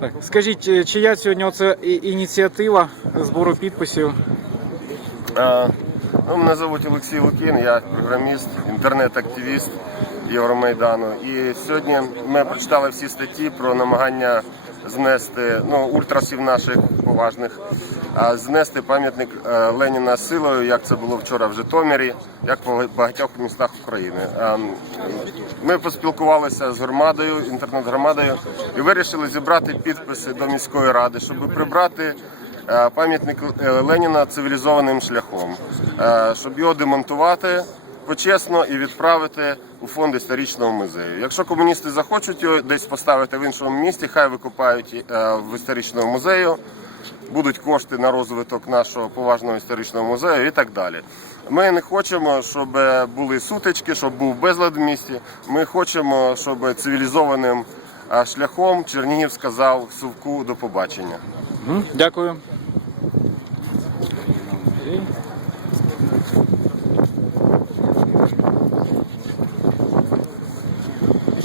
Так, скажіть, е, чия сьогодні оце ініціатива збору підписів? А, Ну, мене звуть Олексій Лукін, я програміст, інтернет-активіст Євромайдану. І сьогодні ми прочитали всі статті про намагання знести ну, ультрасів наших поважних, знести пам'ятник е, Леніна силою, як це було вчора в Житомирі, як по багатьох містах України. Ми поспілкувалися з громадою, інтернет-громадою, і вирішили зібрати підписи до міської ради, щоб прибрати е, пам'ятник е, Леніна цивілізованим шляхом, щоб його демонтувати почесно і відправити у фонд історичного музею. Якщо комуністи захочуть його десь поставити в іншому місті, хай викопають е, в історичному музею. Будуть кошти на розвиток нашого поважного історичного музею і так далі. Ми не хочемо, щоб були сутички, щоб був безлад в місті. Ми хочемо, щоб цивілізованим е, шляхом Чернігів сказав Сувку до побачення. Дякую.